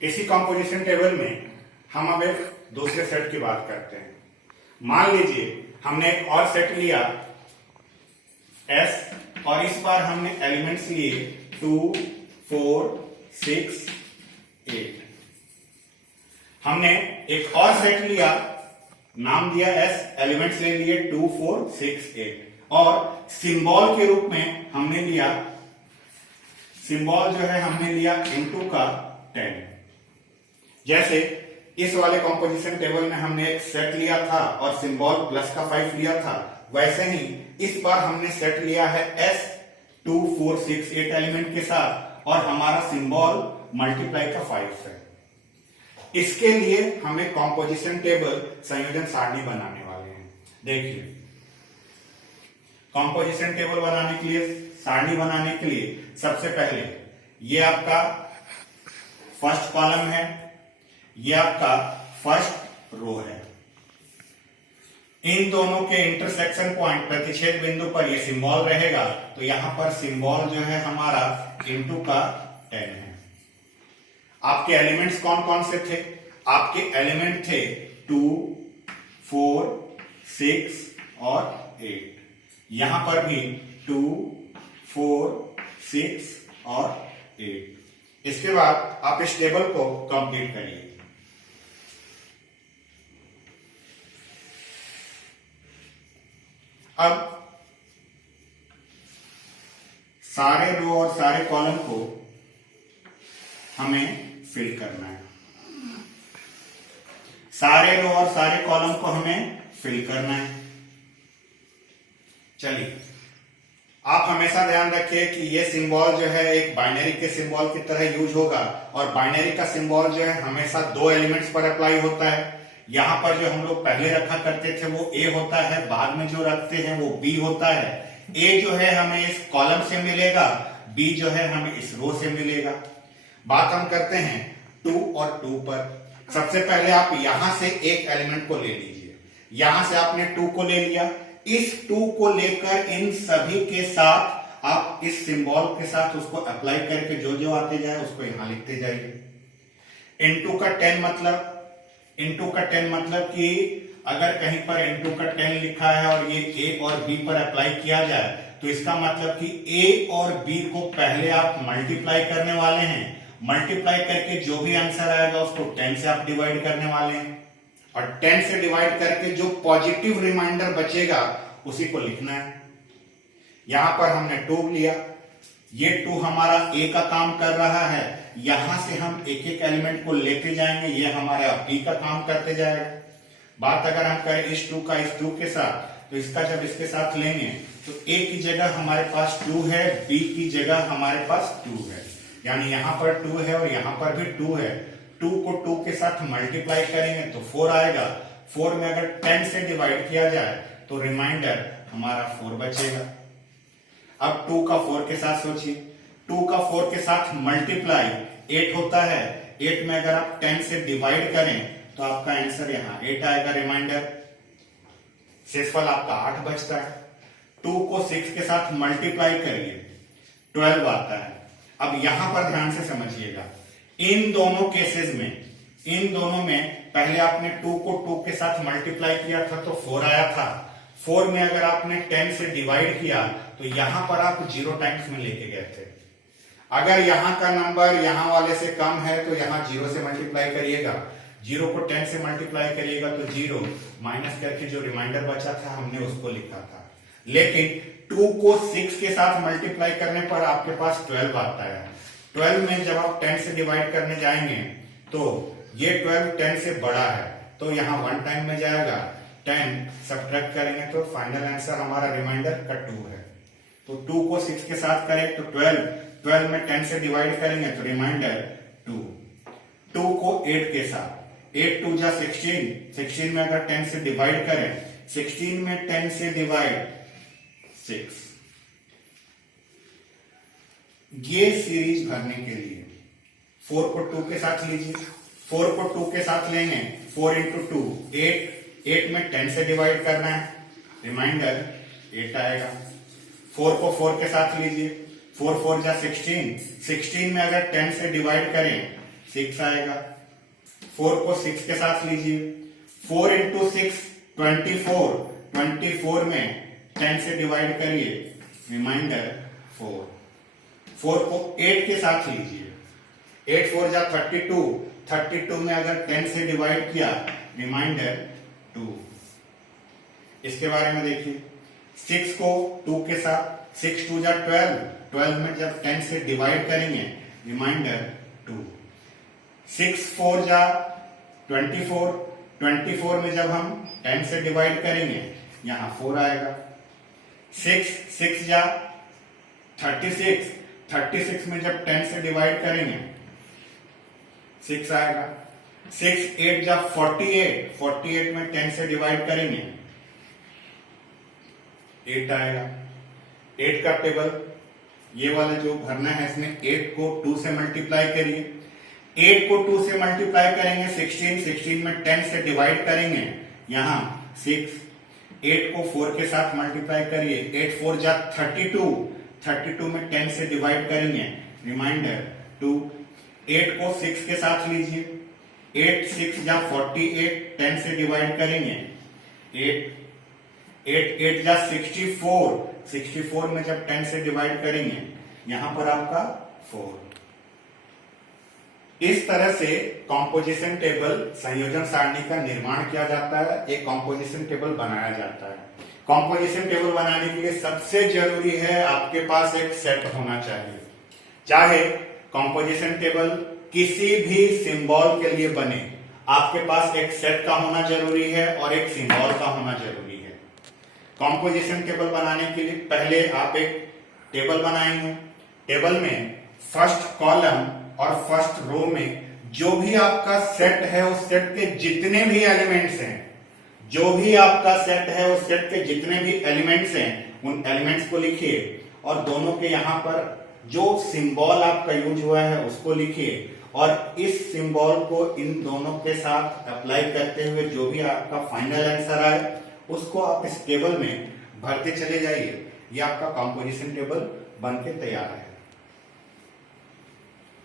इसी composition table में हम अब एक दूसरे सेट की बात करते हैं। मान लीजिए हमने एक और सेट लिया S और इस बार हमने एलिमेंट्स लिए 2, 4, 6, 8। हमने एक और सेट लिया, नाम दिया S, एलिमेंट्स ले लिए 2, 4, 6, 8 और सिंबल के रूप में हमने लिया, सिंबल जो है हमने लिया इनटू का 10। जैसे इस वाले कॉम्पोजिशन टेबल में हमने एक सेट लिया था और सिंबल प्लस का 5 लिया था, वैसे ही इस बार हमने सेट लिया है S 2, 4, 6, 8 एलिमेंट के साथ और हमारा सिंबल मल्टीप्लाई का 5 है। इसके लिए हमें कॉम्पोजिशन टेबल संयोजन सारणी बनाने वाले हैं। देखिए, कॉम्पोजिशन टेबल बनाने के लिए, सारणी बनाने के लिए सबसे पहले ये आपका फर्स्ट कॉलम है, ये आपका फर्स्ट रो है। इन दोनों के इंटरसेक्शन पॉइंट, प्रतिच्छेद बिंदु पर ये सिंबल रहेगा, तो यहां पर सिंबल जो है हमारा इनटू का 10 है। आपके एलिमेंट्स कौन कौन से थे? आपके एलिमेंट थे 2, 4, 6 और 8। यहां पर भी 2, 4, 6 और 8। इसके बाद आप इस टेबल को कंप्लीट करिए। अब सारे रो और सारे कॉलम को हमें फिल करना है। सारे रो और सारे कॉलम को हमें फिल करना है। चलिए, आप हमेशा ध्यान रखिए कि ये सिंबल जो है एक बाइनरी के सिंबल की तरह यूज होगा और बाइनरी का सिंबल जो है हमेशा 2 एलिमेंट्स पर अप्लाई होता है। यहां पर जो हम लोग पहले रखा करते थे वो A होता है, बाद में जो रखते हैं वो B होता है। A जो है हमें इस कॉलम से मिलेगा, B जो है हमें इस रो से मिलेगा। बात हम करते हैं 2 और 2 पर। सबसे पहले आप यहां से एक एलिमेंट को ले लीजिए। यहां से आपने 2 को ले लिया, इस 2 को लेकर इन सभी के साथ आप इस सिंबल के साथ उसको अप्लाई करके जो जो आते जाए उसको यहां लिखते जाइए। इनटू का 10 मतलब, इनटू का 10 मतलब कि अगर कहीं पर इनटू का 10 लिखा है और ये A और B पर अप्लाई किया जाए तो इसका मतलब कि A और B को पहले आप मल्टीप्लाई करने वाले हैं। मल्टीप्लाई करके जो भी आंसर आएगा उसको 10 से आप डिवाइड करने वाले हैं और 10 से डिवाइड करके जो पॉजिटिव रिमाइंडर बचेगा उसी को लिखना है। यहां पर हमने 2 लिया, ये 2 हमारा A का काम कर रहा है, यहां से हम एक एक एलिमेंट को लेते जाएंगे, ये हमारा B का काम करते जाएगा। बात अगर हम करें इस 2 का इस 2 के साथ, तो इसका जब इसके साथ लेंगे तो A की जगह हमारे पास 2 है, B की जगह हमारे पास 2 है, यानी यहां पर 2 है और यहां पर भी 2 है। 2 को 2 के साथ मल्टीप्लाई करेंगे तो 4 आएगा। 4 में अगर 10 से डिवाइड किया जाए तो रिमाइंडर हमारा 4 बचेगा। अब 2 का 4 के साथ सोचिए, 2 का 4 के साथ मल्टीप्लाई 8 होता है। 8 में अगर आप 10 से डिवाइड करें तो आपका आंसर यहाँ 8 आएगा रिमाइंडर। शेषफल आपका 8 बचता है। 2 को 6 के साथ मल्टीप्लाई करिए, 12 आता है। अब यहां पर ध्यान से समझिएगा, इन दोनों केसेस में, इन दोनों में पहले आपने 2 को 2 के साथ मल्टीप्लाई किया था तो 4 आया था। 4 में अगर आपने 10 से डिवाइड किया तो यहां पर आप 0 टाइम्स में लेके गए थे। अगर यहां का नंबर यहां वाले से कम है तो यहां 0 से मल्टीप्लाई करिएगा, 0 को 10 से मल्टीप्लाई करिएगा तो 0 माइनस करके जो रिमाइंडर बचा था हमने उसको लिखा था। लेकिन 2 को 6 के साथ मल्टीप्लाई करने पर आपके पास 12 आता है। 12 में जब आप 10 से डिवाइड करने जाएंगे तो ये 12 10 से बड़ा है तो यहाँ 1 टाइम में जाएगा। 10 सब्ट्रैक्ट करेंगे तो फाइनल आंसर हमारा रिमाइंडर का 2 है। तो 2 को 6 के साथ करें तो 12 में 10 से डिवाइड करेंगे तो रिमाइंडर 2। 2 को 8 के साथ, 8 2 जा 16, 16 में अगर 10 से डिवाइड करें, 16 में 10 से डिवाइड 6। ये सीरीज भरने के लिए 4 को 2 के साथ लीजिए, 4 को 2 के साथ लेंगे, 4 इंटू 2 8, 8 में 10 से डिवाइड करना है, रिमाइंडर 8 आएगा। 4 को 4 के साथ लीजिए, 4 4 जा 16, 16 में अगर 10 से डिवाइड करें 6 आएगा। 4 को 6 के साथ लीजिए, 4 इंटू 6 24, 24 में 10 से डिवाइड करिए, रिमाइंडर 4। 4 को 8 के साथ लीजिए, 8 4 जा 32, 32 में अगर 10 से डिवाइड किया, रिमाइंडर 2। इसके बारे में देखिए, 6 को 2 के साथ, 6 2 जा 12, 12 में जब 10 से डिवाइड करेंगे, रिमाइंडर 2। 6 4 जा 24, 24 में जब हम 10 से डिवाइड करेंगे, यहां 4 आएगा। 6 6 जा 36, 36 में जब 10 से डिवाइड करेंगे, 6 आएगा। 6 8 जा 48, 48 में 10 से डिवाइड करेंगे, 8 आएगा। 8 का टेबल ये वाला जो भरना है, इसमें 8 को 2 से मल्टीप्लाई करिए, 8 को 2 से मल्टीप्लाई करेंगे 16, 16 में 10 से डिवाइड करेंगे, यहां 6। 8 को 4 के साथ मल्टीप्लाई करिए, 8 4 जा 32, 32 में 10 से डिवाइड करेंगे, रिमाइंडर 2। 8 को 6 के साथ लीजिए, 8 6 जा 48, 10 से डिवाइड करेंगे, 8 8 8 जा 64, 64 में जब 10 से डिवाइड करेंगे, यहां पर आपका 4। इस तरह से कॉम्पोजिशन टेबल, संयोजन सारणी का निर्माण किया जाता है, एक कॉम्पोजिशन टेबल बनाया जाता है। कॉम्पोजिशन टेबल बनाने के लिए सबसे जरूरी है आपके पास एक सेट होना चाहिए। चाहे कॉम्पोजिशन टेबल किसी भी सिंबल के लिए बने, आपके पास एक सेट का होना जरूरी है और एक सिंबल का होना जरूरी है। कॉम्पोजिशन टेबल बनाने के लिए पहले आप एक टेबल बनाएंगे। टेबल में फर्स्ट कॉलम और फर्स्ट रो में जो भी आपका सेट है, उस सेट के जितने भी एलिमेंट्स हैं, जो भी आपका सेट है उस सेट के जितने भी एलिमेंट्स हैं, उन एलिमेंट्स को लिखिए और दोनों के यहां पर जो सिंबल आपका यूज हुआ है उसको लिखिए और इस सिंबल को इन दोनों के साथ अप्लाई करते हुए जो भी आपका फाइनल आंसर आए उसको आप इस टेबल में भरते चले जाइए। ये आपका कॉम्पोजिशन टेबल बनके तैयार है।